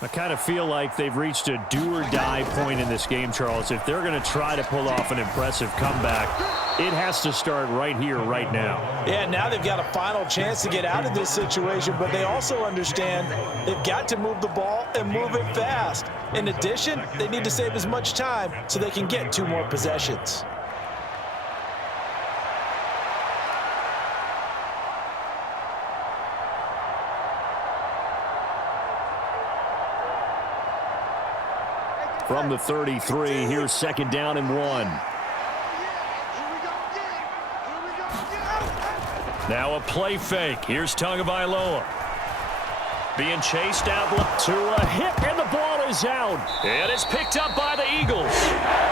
I kind of feel like they've reached a do-or-die point in this game, Charles. If they're going to try to pull off an impressive comeback, it has to start right here, right now. Yeah, now they've got a final chance to get out of this situation, but they also understand they've got to move the ball and move it fast. In addition, they need to save as much time so they can get 2 more possessions. From the 33, here's 2nd down and 1. Now a play fake. Here's Tagovailoa. Being chased out to a hit, and the ball is out. And it's picked up by the Eagles.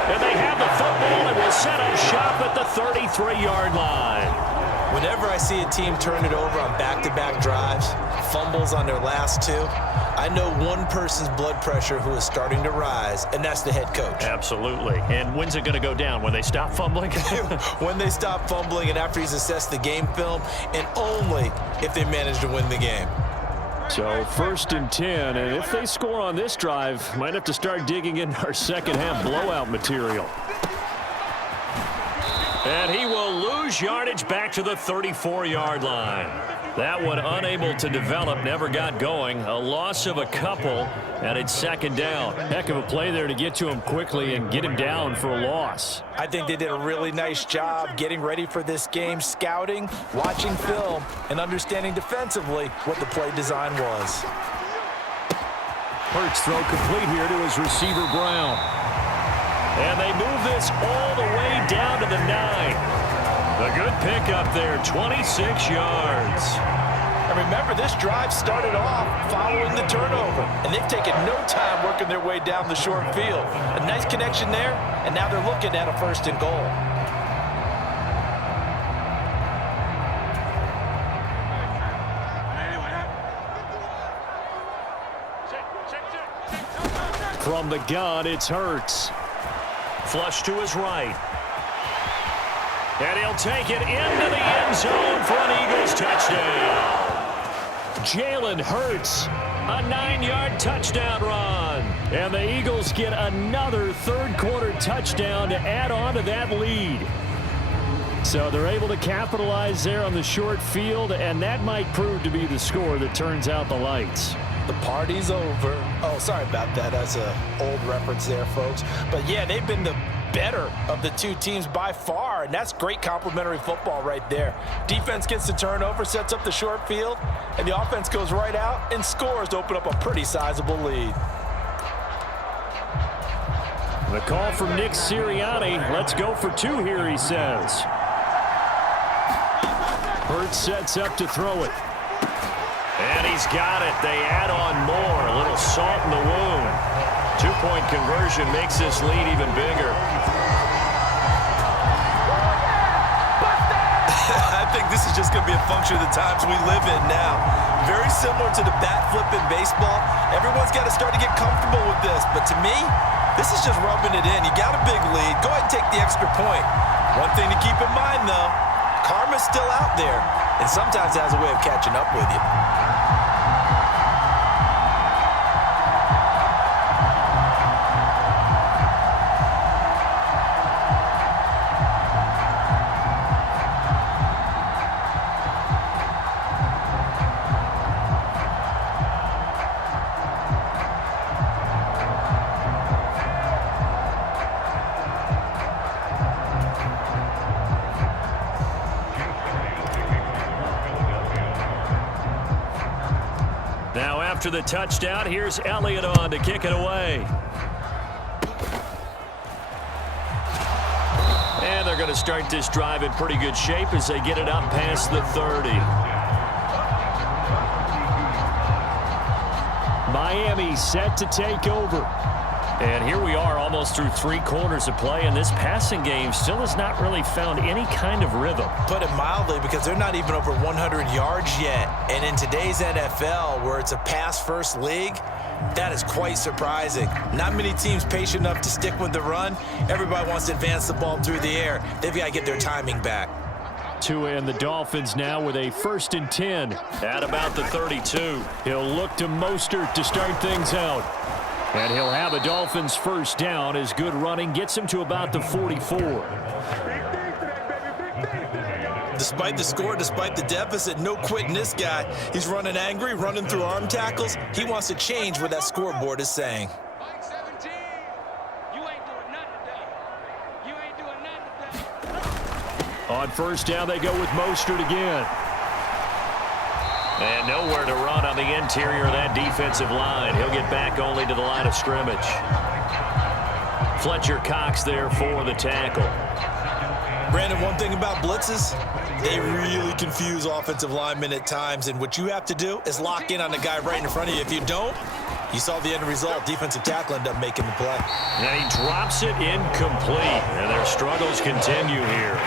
And they have the football and will set up shop at the 33-yard line. Whenever I see a team turn it over on back-to-back drives, fumbles on their last 2, I know one person's blood pressure who is starting to rise, and that's the head coach. Absolutely. And when's it going to go down? When they stop fumbling? When they stop fumbling and after he's assessed the game film, and only if they manage to win the game. So 1st and 10, and if they score on this drive, might have to start digging in our second-half blowout material. And he will lose yardage back to the 34-yard line. That one unable to develop, never got going. A loss of a couple, and it's 2nd down. Heck of a play there to get to him quickly and get him down for a loss. I think they did a really nice job getting ready for this game, scouting, watching film, and understanding defensively what the play design was. Hurts throw complete here to his receiver, Brown. And they move this all the way down to the 9. A good pickup there, 26 yards. And remember, this drive started off following the turnover, and they've taken no time working their way down the short field. A nice connection there, and now they're looking at a 1st and goal. From the gun, it's Hurts. Flush to his right. And he'll take it into the end zone for an Eagles touchdown. Jalen Hurts, a 9-yard touchdown run. And the Eagles get another 3rd-quarter touchdown to add on to that lead. So they're able to capitalize there on the short field, and that might prove to be the score that turns out the lights. The party's over. Oh, sorry about that. That's an old reference there, folks. But, yeah, they've been the better of the 2 teams by far, and that's great complementary football right there. Defense gets the turnover, sets up the short field, and the offense goes right out and scores to open up a pretty sizable lead. The call from Nick Sirianni. Let's go for 2 here, he says. Hurts sets up to throw it. And he's got it. They add on more. A little salt in the wound. 2-point conversion makes this lead even bigger. I think this is just going to be a function of the times we live in now. Very similar to the bat flip in baseball. Everyone's got to start to get comfortable with this. But to me, this is just rubbing it in. You got a big lead. Go ahead and take the extra point. One thing to keep in mind, though, karma's still out there, and sometimes it has a way of catching up with you. After the touchdown, here's Elliott on to kick it away. And they're going to start this drive in pretty good shape as they get it up past the 30. Miami set to take over. And here we are almost through 3 quarters of play, and this passing game still has not really found any kind of rhythm. Put it mildly, because they're not even over 100 yards yet. And in today's NFL, where it's a pass-first league, that is quite surprising. Not many teams patient enough to stick with the run. Everybody wants to advance the ball through the air. They've got to get their timing back. Tua and the Dolphins now with a 1st and 10 at about the 32. He'll look to Mostert to start things out. And he'll have a Dolphins first down as good running gets him to about the 44. Despite the score, despite the deficit, no quitting this guy. He's running angry, running through arm tackles. He wants to change what that scoreboard is saying. Mike 17, you ain't doing nothing today. You ain't doing nothing today. On first down, they go with Mostert again. And nowhere to run on the interior of that defensive line. He'll get back only to the line of scrimmage. Fletcher Cox there for the tackle. Brandon, one thing about blitzes, they really confuse offensive linemen at times, and what you have to do is lock in on the guy right in front of you. If you don't, you saw the end result. Defensive tackle ended up making the play. And he drops it incomplete, and their struggles continue here.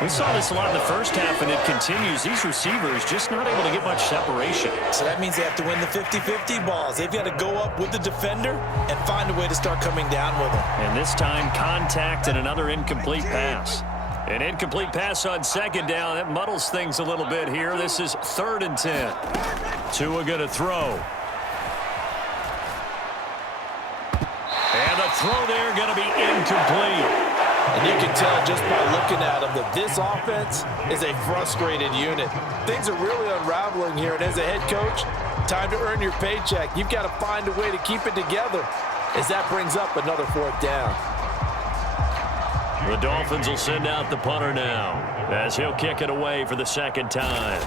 We saw this a lot in the first half, and it continues. These receivers just not able to get much separation. So that means they have to win the 50-50 balls. They've got to go up with the defender and find a way to start coming down with them. And this time, contact and another incomplete pass. An incomplete pass on 2nd down. That muddles things a little bit here. This is 3rd and 10. Tua going to throw. And the throw there going to be incomplete. And you can tell just by looking at them that this offense is a frustrated unit. Things are really unraveling here, and as a head coach, time to earn your paycheck. You've got to find a way to keep it together as that brings up another 4th down. The Dolphins will send out the punter now as he'll kick it away for the 2nd time.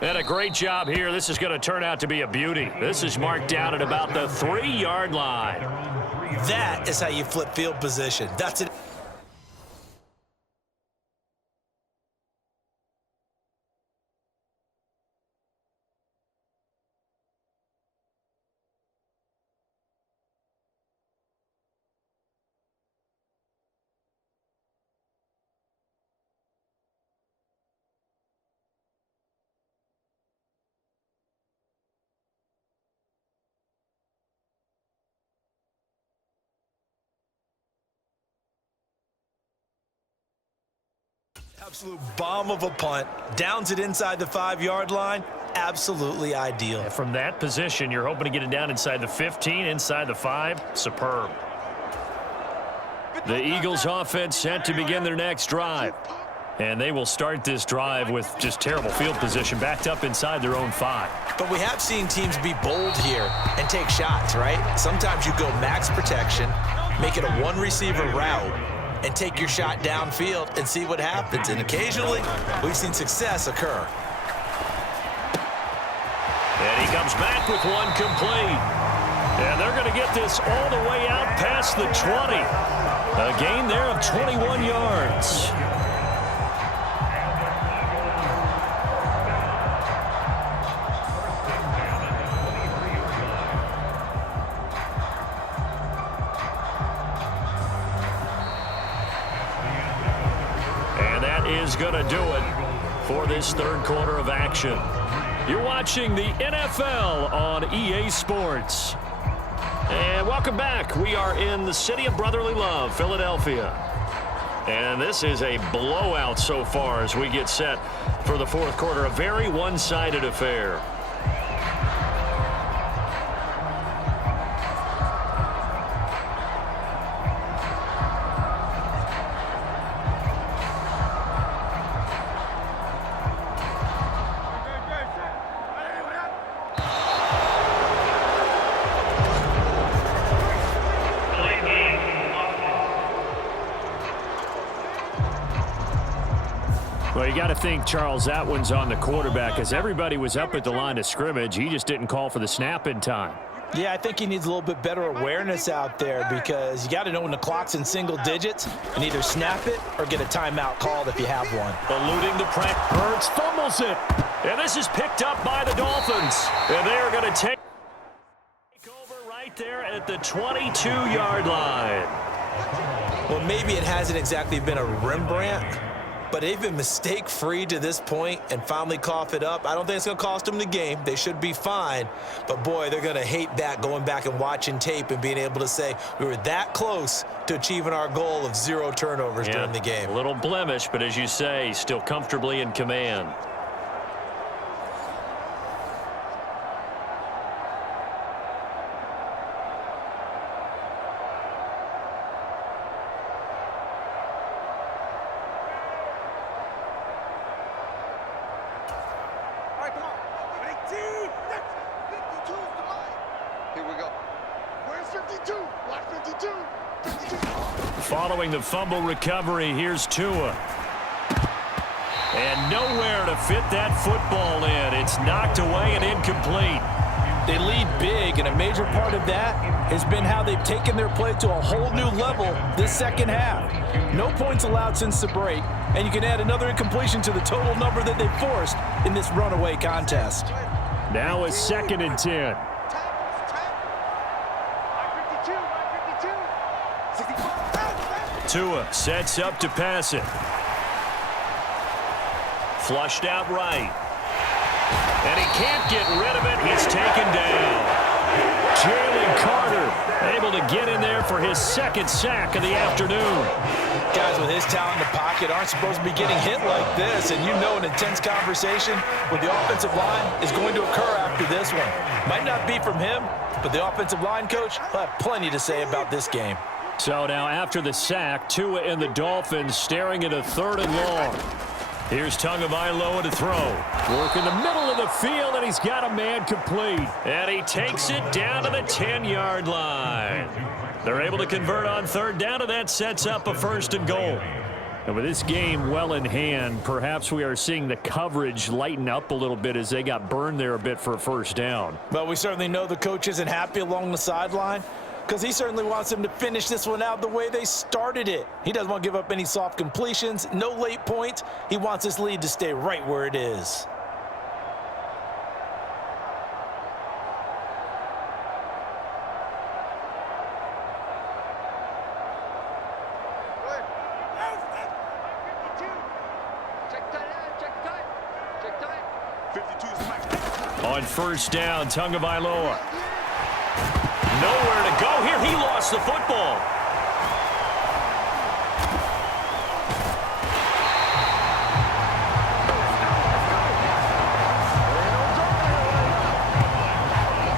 And a great job here. This is going to turn out to be a beauty. This is marked down at about the 3-yard line. That is how you flip field position. That's it. Absolute bomb of a punt. Downs it inside the 5-yard line. Absolutely ideal. From that position, you're hoping to get it down inside the 15, inside the 5. Superb. The Eagles offense set to begin their next drive. And they will start this drive with just terrible field position, backed up inside their own 5. But we have seen teams be bold here and take shots, right? Sometimes you go max protection, make it a one-receiver route, and take your shot downfield and see what happens. And occasionally, we've seen success occur. And he comes back with one complete. And they're going to get this all the way out past the 20. A gain there of 21 yards. Is going to do it for this 3rd quarter of action. You're watching the NFL on EA Sports. And welcome back. We are in the city of brotherly love, Philadelphia. And this is a blowout so far as we get set for the 4th quarter. A very one-sided affair. Well, you got to think, Charles, that one's on the quarterback as everybody was up at the line of scrimmage. He just didn't call for the snap in time. Yeah, I think he needs a little bit better awareness out there because you got to know when the clock's in single digits and either snap it or get a timeout called if you have one. Eluding the pressure. Hurts fumbles it. And this is picked up by the Dolphins. And they are going to take over right there at the 22-yard line. Well, maybe it hasn't exactly been a Rembrandt, but they've been mistake-free to this point and finally cough it up. I don't think it's going to cost them the game. They should be fine. But, boy, they're going to hate that, going back and watching tape and being able to say we were that close to achieving our goal of 0 turnovers during the game. A little blemish, but as you say, still comfortably in command. Following the fumble recovery, here's Tua. And nowhere to fit that football in. It's knocked away and incomplete. They lead big, and a major part of that has been how they've taken their play to a whole new level this second half. No points allowed since the break, and you can add another incompletion to the total number that they forced in this runaway contest. Now a 2nd and 10. Tua sets up to pass it. Flushed out right. And he can't get rid of it. He's taken down. Jalen Carter able to get in there for his 2nd sack of the afternoon. Guys with his talent in the pocket aren't supposed to be getting hit like this, and you know an intense conversation with the offensive line is going to occur after this one. Might not be from him, but the offensive line coach will have plenty to say about this game. So now after the sack, Tua and the Dolphins staring at a 3rd and long. Here's Tagovailoa to throw. Work in the middle of the field, and he's got a man complete. And he takes it down to the 10-yard line. They're able to convert on 3rd down, and that sets up a 1st and goal. And with this game well in hand, perhaps we are seeing the coverage lighten up a little bit as they got burned there a bit for a 1st down. But we certainly know the coach isn't happy along the sideline, because he certainly wants them to finish this one out the way they started it. He doesn't want to give up any soft completions, no late points. He wants his lead to stay right where it is. On 1st down, Tagovailoa. Nowhere to go here. He lost the football.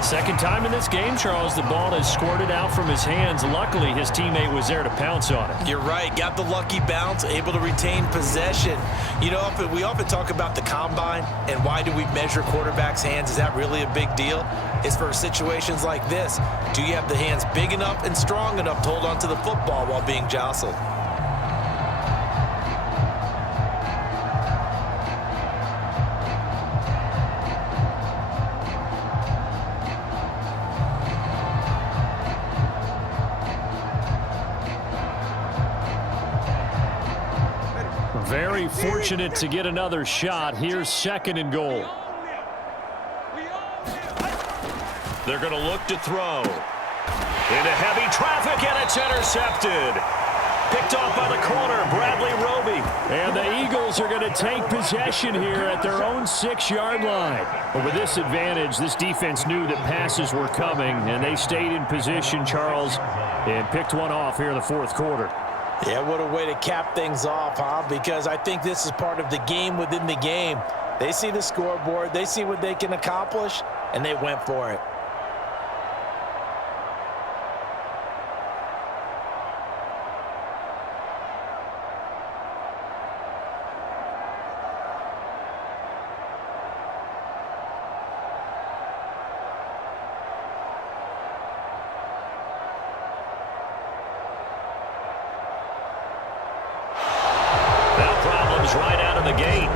Second time in this game, Charles, the ball has squirted out from his hands. Luckily, his teammate was there to pounce on it. You're right. Got the lucky bounce, able to retain possession. You know, we often talk about the combine and why do we measure quarterbacks' hands. Is that really a big deal? It's for situations like this. Do you have the hands big enough and strong enough to hold on to the football while being jostled? Very fortunate to get another shot. Here's 2nd and goal. They're going to look to throw. Into heavy traffic, and it's intercepted. Picked off by the corner, Bradley Roby. And the Eagles are going to take possession here at their own 6-yard line. But with this advantage, this defense knew that passes were coming, and they stayed in position, Charles, and picked one off here in the 4th quarter. Yeah, what a way to cap things off, huh? Because I think this is part of the game within the game. They see the scoreboard, they see what they can accomplish, and they went for it. Right out of the gate.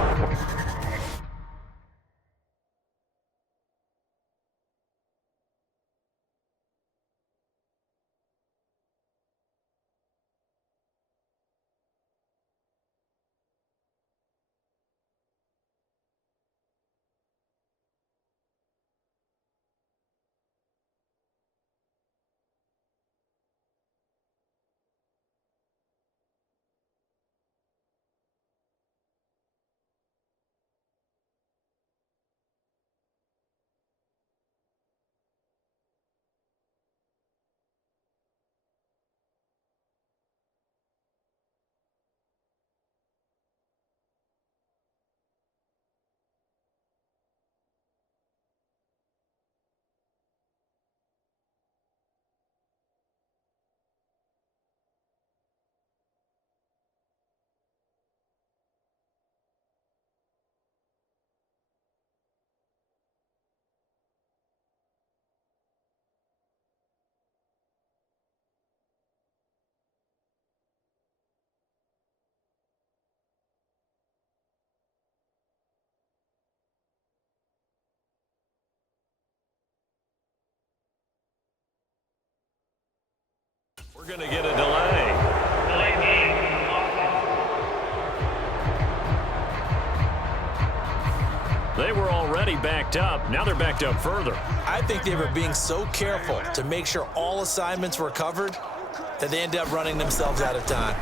We're going to get a delay. They were already backed up. Now they're backed up further. I think they were being so careful to make sure all assignments were covered that they ended up running themselves out of time.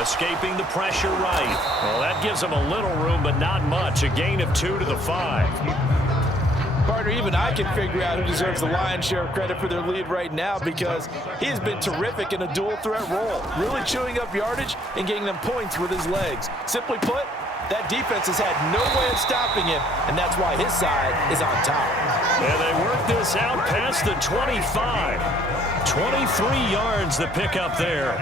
Escaping the pressure right. Well, that gives them a little room, but not much. A gain of 2 to the 5. Partner, even I can figure out who deserves the lion's share of credit for their lead right now because he has been terrific in a dual threat role, really chewing up yardage and getting them points with his legs. Simply put, that defense has had no way of stopping him, and that's why his side is on top. And they work this out past the 25. 23 yards the pickup there.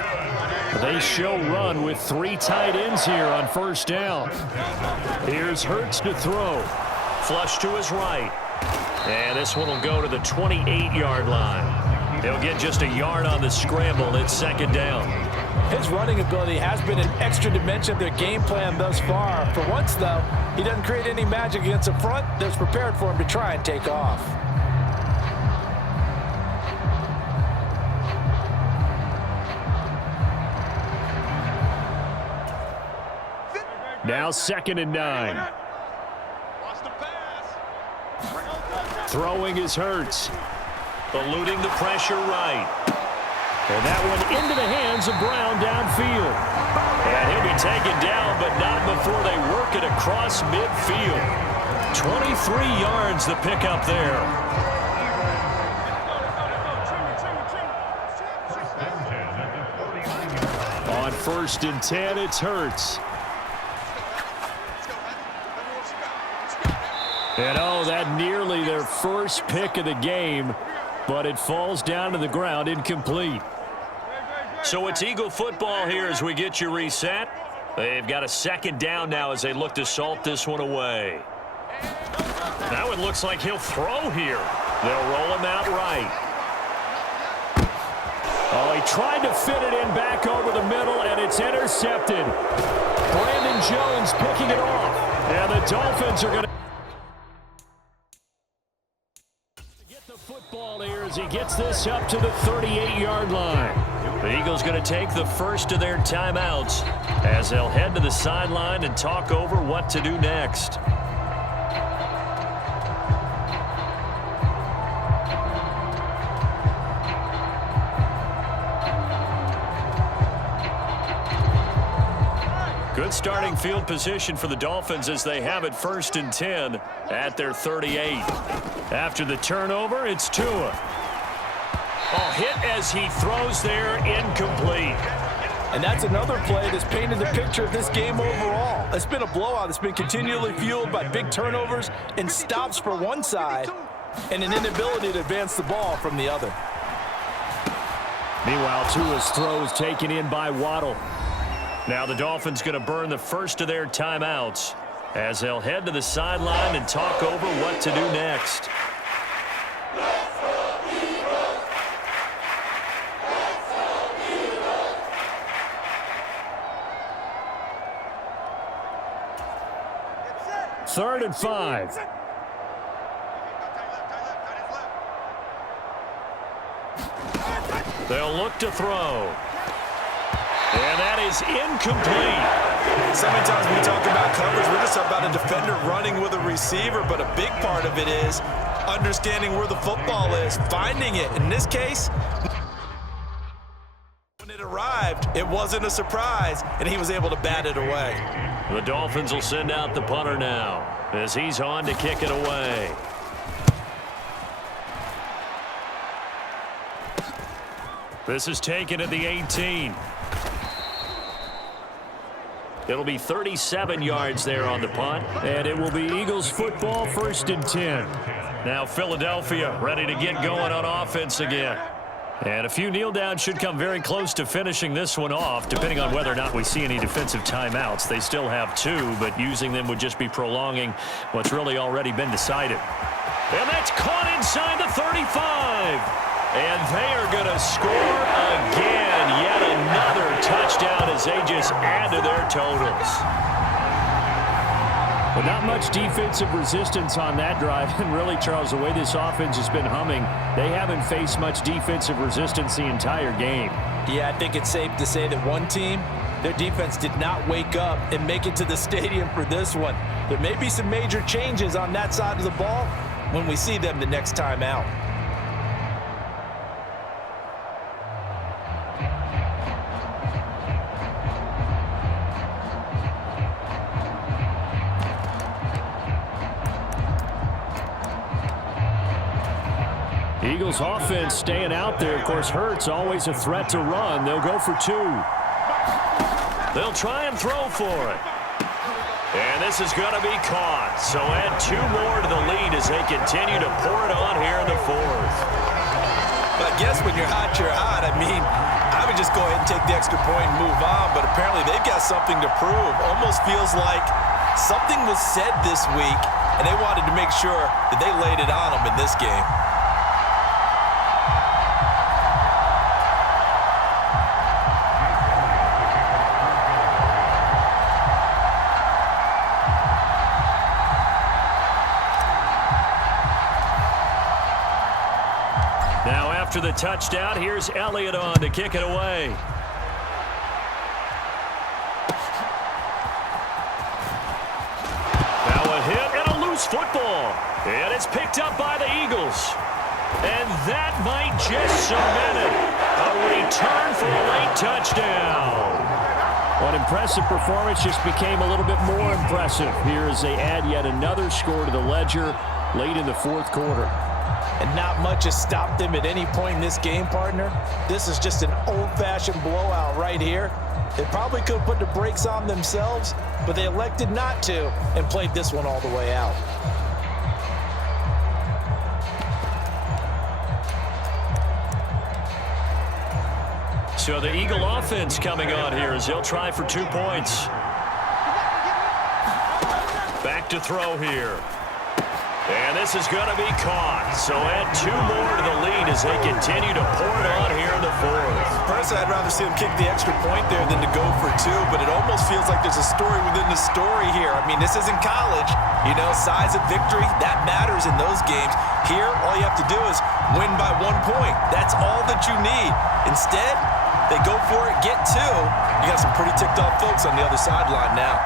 They show run with 3 tight ends here on first down. Here's Hurts to throw. Flush to his right. And this one will go to the 28-yard line. He'll get just a yard on the scramble. It's second down. His running ability has been an extra dimension of their game plan thus far. For once, though, he doesn't create any magic against the front that's prepared for him to try and take off. Now 2nd and 9. Throwing is Hurts. Eluding the pressure right. And that one into the hands of Brown downfield. And he'll be taken down, but not before they work it across midfield. 23 yards the pickup there. On 1st and 10, it's Hurts. And oh, that nearly their first pick of the game, but it falls down to the ground incomplete. So it's Eagle football here as we get you reset. They've got a 2nd down now as they look to salt this one away. Now it looks like he'll throw here. They'll roll him out right. Oh, he tried to fit it in back over the middle, and it's intercepted. Brandon Jones picking it off. And the Dolphins are going to football here as he gets this up to the 38-yard line. The Eagles going to take the first of their timeouts as they'll head to the sideline and talk over what to do next. Good starting field position for the Dolphins as they have it 1st and 10 at their 38. After the turnover, it's Tua. Oh, hit as he throws there, incomplete. And that's another play that's painted the picture of this game overall. It's been a blowout. It's been continually fueled by big turnovers and stops for one side and an inability to advance the ball from the other. Meanwhile, Tua's throw is taken in by Waddle. Now the Dolphins going to burn the first of their timeouts as they'll head to the sideline and talk over what to do next. Third and 5. They'll look to throw. And that is incomplete. So many times we talk about coverage, we're just about a defender running with a receiver, but a big part of it is understanding where the football is, finding it. In this case, when it arrived, it wasn't a surprise, and he was able to bat it away. The Dolphins will send out the punter now as he's on to kick it away. This is taken at the 18. It'll be 37 yards there on the punt, and it will be Eagles football 1st and 10. Now Philadelphia ready to get going on offense again. And a few kneel downs should come very close to finishing this one off, depending on whether or not we see any defensive timeouts. They still have 2, but using them would just be prolonging what's really already been decided. And that's caught inside the 35. And they are going to score again. Yet another touchdown as they just add to their totals. But not much defensive resistance on that drive. And really, Charles, the way this offense has been humming, they haven't faced much defensive resistance the entire game. Yeah, I think it's safe to say that one team, their defense did not wake up and make it to the stadium for this one. There may be some major changes on that side of the ball when we see them the next time out. Eagles offense staying out there. Of course, Hurts always a threat to run. They'll go for two. They'll try and throw for it. And this is going to be caught. So add 2 more to the lead as they continue to pour it on here in the 4th. But I guess when you're hot, you're hot. I mean, I would just go ahead and take the extra point and move on. But apparently they've got something to prove. Almost feels like something was said this week, and they wanted to make sure that they laid it on them in this game. After the touchdown, here's Elliott on to kick it away. Now a hit and a loose football. And it's picked up by the Eagles. And that might just cement it. A return for a late touchdown. What impressive performance just became a little bit more impressive here as they add yet another score to the ledger late in the 4th quarter. And not much has stopped them at any point in this game, partner. This is just an old-fashioned blowout right here. They probably could have put the brakes on themselves, but they elected not to and played this one all the way out. So the Eagle offense coming on here as they'll try for 2 points. Back to throw here. And this is going to be caught. So add 2 more to the lead as they continue to pour it on here in the 4th. Personally, I'd rather see them kick the extra point there than to go for 2, but it almost feels like there's a story within the story here. I mean, this isn't college. You know, size of victory, that matters in those games. Here, all you have to do is win by 1 point. That's all that you need. Instead, they go for it, get 2. You got some pretty ticked off folks on the other sideline now.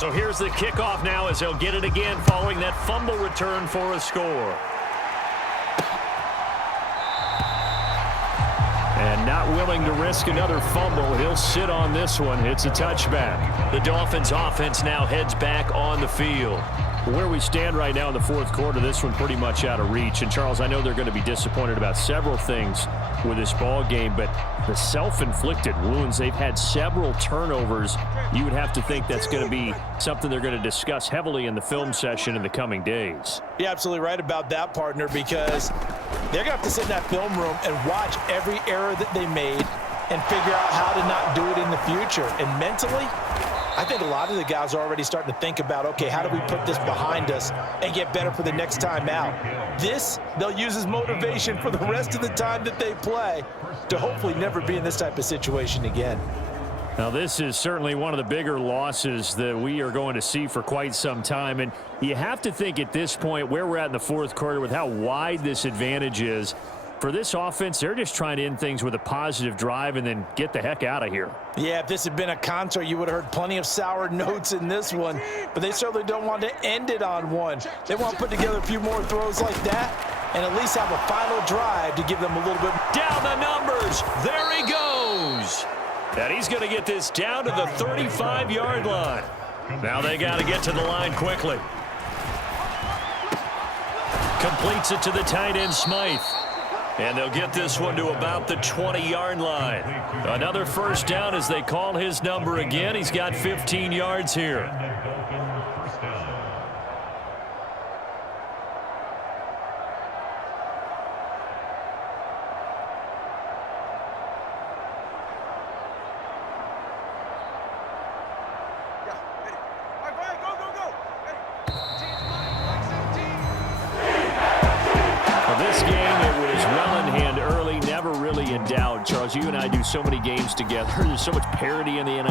So here's the kickoff now as they'll get it again following that fumble return for a score. willing to risk another fumble. He'll sit on this one. It's a touchback. The Dolphins offense now heads back on the field. Where we stand right now in the fourth quarter, this one pretty much out of reach. And, Charles, I know they're going to be disappointed about several things with this ball game, but the self-inflicted wounds, they've had several turnovers. You would have to think that's going to be something they're going to discuss heavily in the film session in the coming days. You're absolutely right about that, partner, because they're going to have to sit in that film room and watch every error that they made and figure out how to not do it in the future. And mentally, I think a lot of the guys are already starting to think about, okay, how do we put this behind us and get better for the next time out? This, they'll use as motivation for the rest of the time that they play to hopefully never be in this type of situation again. Now, this is certainly one of the bigger losses that we are going to see for quite some time. And you have to think at this point where we're at in the fourth quarter with how wide this advantage is, for this offense, they're just trying to end things with a positive drive and then get the heck out of here. Yeah, if this had been a concert, you would have heard plenty of sour notes in this one. But they certainly don't want to end it on one. They want to put together a few more throws like that and at least have a final drive to give them a little bit. Down the numbers. There he goes. And he's going to get this down to the 35-yard line. Now they got to get to the line quickly. Completes it to the tight end, Smythe. And they'll get this one to about the 20-yard line. Another first down as they call his number again. He's got 15 yards here. Charles, you and I do so many games together. There's so much parity in the NFL.